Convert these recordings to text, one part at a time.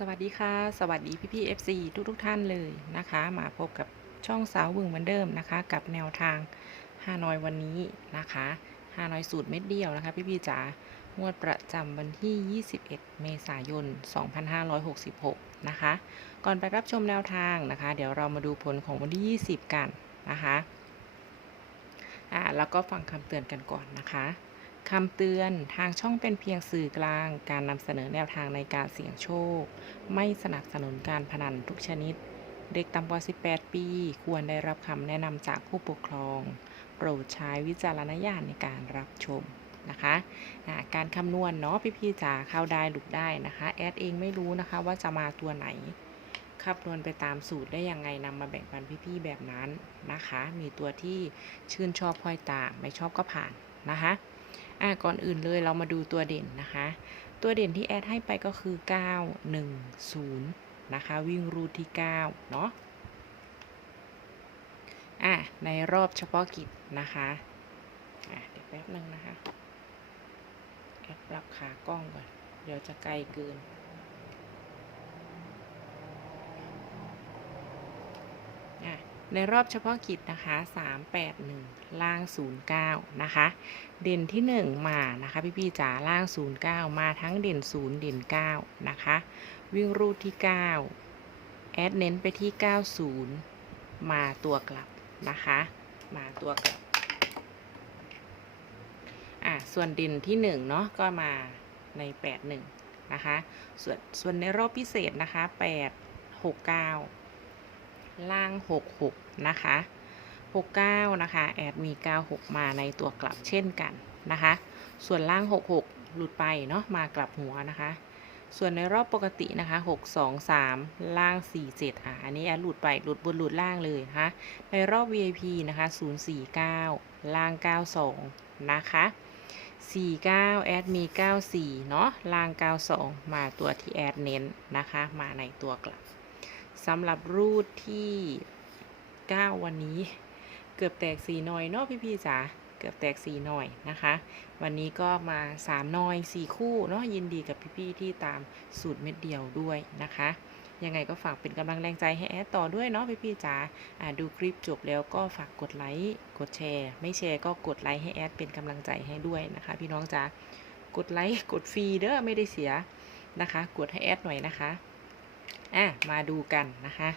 สวัสดีค่ะ สวัสดีพี่พี่ๆ FC ทุกทุกท่านเลยนะคะ มาพบกับช่องสาววึงเหมือนเดิมนะคะ กับแนวทางฮานอยวันนี้นะคะฮานอยสูตรเม็ดเดียวนะคะ พี่พี่จ๋างวดประจำวันที่ 21 เมษายน 2566 นะคะ ก่อนไปรับชมแนวทางนะคะ เดี๋ยวเรามาดูผลของวันที่ 20 กันนะคะอ่าแล้วก็ฟังคำเตือนกันก่อนนะคะ คำเตือนทางช่องเป็นเพียงสื่อกลาง การนำเสนอแนวทางในการเสี่ยงโชค ไม่สนับสนุนการพนันทุกชนิด เด็กต่ำกว่า 18 ปี ควรได้รับคำแนะนำจากผู้ปกครอง โปรดใช้วิจารณญาณในการรับชมนะคะอ่าการคำนวณเนาะพี่ๆจ๋าเข้าได้หลุดได้นะคะ แอดเองไม่รู้นะคะว่าจะมาตัวไหนคำนวณไปตามสูตรได้ยังไงนำมาแบ่งปันพี่ๆแบบนั้นนะคะ มีตัวที่ชื่นชอบค่อยตามไม่ชอบก็ผ่านนะคะ อะก่อนอื่นเลยเรามาดูตัวเด่นนะคะ ตัวเด่นที่แอดให้ไปก็คือ 9 1 0 นะคะ วิ่งรูทที่ 9 เนาะอะในรอบเฉพาะกิจนะคะอะเดี๋ยวแป๊บนึงนะคะแอดปรับขากล้องก่อน เดี๋ยวจะไกลเกินอะ ในรอบเฉพาะกิจนะคะ381 ล่าง 09 นะคะ เด่นที่ 1 มานะคะพี่พี่ๆจ๋าล่าง 09 มาทั้งเด่น 0 เด่น 9 นะคะ วิ่งรูดที่ 9 แอดเน้นไปที่ 90 มาตัวกลับนะคะ มาตัวกลับ อะ ส่วนเด่นที่ 1 เนาะก็มาใน 81 นะคะ ส่วนส่วนในรอบพิเศษนะคะ 8 69 ล่าง 66 นะคะ 69 นะคะ แอดมี 96 มาในตัวกลับเช่นกันนะคะ ส่วนล่าง 66 หลุดไปเนาะมากลับหัวนะคะ ส่วนในรอบปกตินะคะ 6 2 3 ล่าง 47อะ อันนี้แอดหลุดไปหลุดบนหลุดล่างเลยนะคะในรอบ VIP นะคะ 049 ล่าง 92 นะคะ49 แอดมี 94 เนาะล่าง 92 มาตัวที่แอดเน้นนะคะ มาในตัวกลับ สำหรับรูทที่ 9 วันนี้ เกือบแตกสีหน่อยเนาะพี่ๆจ๋าเกือบแตกสีหน่อยนะคะ วันนี้ก็มา3หน่อย4คู่เนาะยินดีกับพี่ๆที่ตามสูตรเม็ดเดียวด้วยนะคะยังไงก็ฝากเป็นกำลังแรงใจให้แอดต่อด้วยเนาะพี่ๆจ๋าอ่าดูคลิปจบแล้วก็ฝากกดไลค์กดแชร์ ไม่แชร์ก็กดไลค์ให้แอดเป็นกำลังใจให้ด้วยนะคะ พี่น้องจ๋ากดไลค์กดฟรีเด้อไม่ได้เสียนะคะ กดให้แอดหน่อยนะคะ อะมาดูกันนะคะ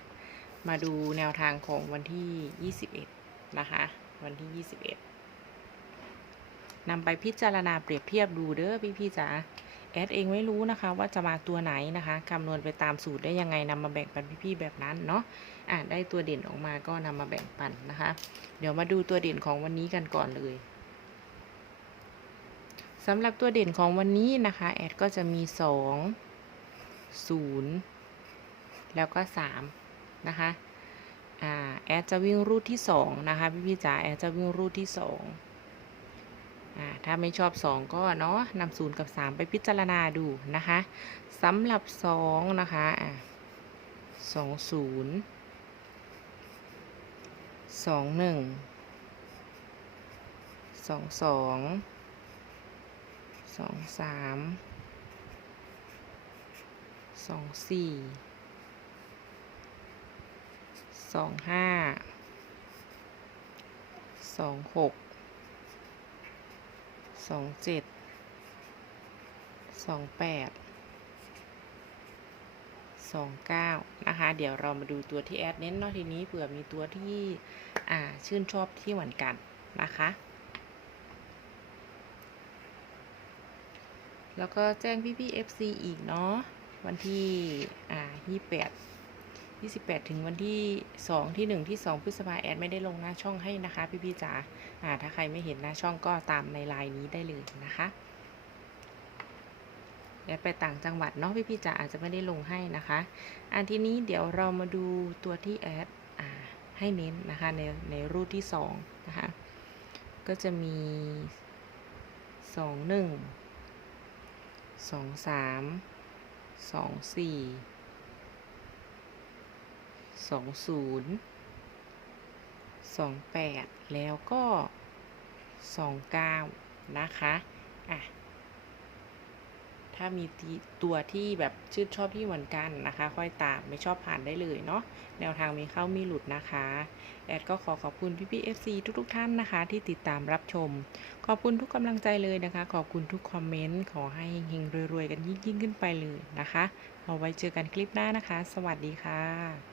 มาดูแนวทางของวันที่ 21 นะคะ วันที่ 21นำไปพิจารณาเปรียบเทียบดูเด้อพี่พี่ๆจ๋าแอดเองไม่รู้นะคะ ว่าจะมาตัวไหนนะคะคำนวณไปตามสูตรได้ยังไงนำมาแบ่งปันพี่ๆแบบนั้นเนาะอะได้ตัวเด่นออกมาก็นำมาแบ่งปันนะคะ เดี๋ยวมาดูตัวเด่นของวันนี้กันก่อนเลยสำหรับตัวเด่นของวันนี้นะคะ แอดก็จะมี 2 0 แล้วก็ 3 นะคะอ่าแอดจะวิ่งรูทที่ 2 นะคะ พี่พี่จ๋าแอดจะวิ่งรูทที่2อ่าถ้าไม่ชอบ 2 ก็เนาะนำศูนย์กับ 3 ไปพิจารณาดูนะคะสำหรับ 2 นะคะอ่าสองศูนย์สองหนึ่งสองสองสองสามสองสี่ สองห้าสองหกสองเจ็ดสองแปดสองเก้านะคะ เดี๋ยวเรามาดูตัวที่แอดเน้นเนาะทีนี้เผื่อมีตัวที่อ่าชื่นชอบที่เหมือนกันนะคะ แล้วก็แจ้งพี่พี่ FC อีกเนาะวันที่อ่ายี่แปด 28 ถึงวันที่ 2 ที่ 1 ที่ 2 พฤษภาแอดไม่ได้ลงหน้าช่องให้นะคะพี่ๆจ๋าอ่าถ้าใครไม่เห็นหน้าช่องก็ตามในไลน์นี้ได้เลยนะคะแอดไปต่างจังหวัดเนาะพี่ๆจ๋าอาจจะไม่ได้ลงให้นะคะ อันทีนี้เดี๋ยวเรามาดูตัวที่แอดอ่าให้เน้นนะคะในในรูทที่ 2 นะคะ ก็จะมี 2 1 2 3 2 4 สองศูนย์สองแปดแล้วก็สองเก้านะคะอะถ้ามีตัวที่แบบชื่นชอบที่เหมือนกันนะคะ ค่อยตามไม่ชอบผ่านได้เลยเนาะแนวทางมีเข้ามีหลุดนะคะ แอดก็ขอขอบคุณพี่พี่เอฟซีทุกๆท่านนะคะ ที่ติดตามรับชม ขอบคุณทุกกำลังใจเลยนะคะ ขอบคุณทุกคอมเมนต์ขอให้เฮงๆรวยๆกันยิ่งๆขึ้นไปเลยนะคะ เอาไว้เจอกันคลิปหน้านะคะ สวัสดีค่ะ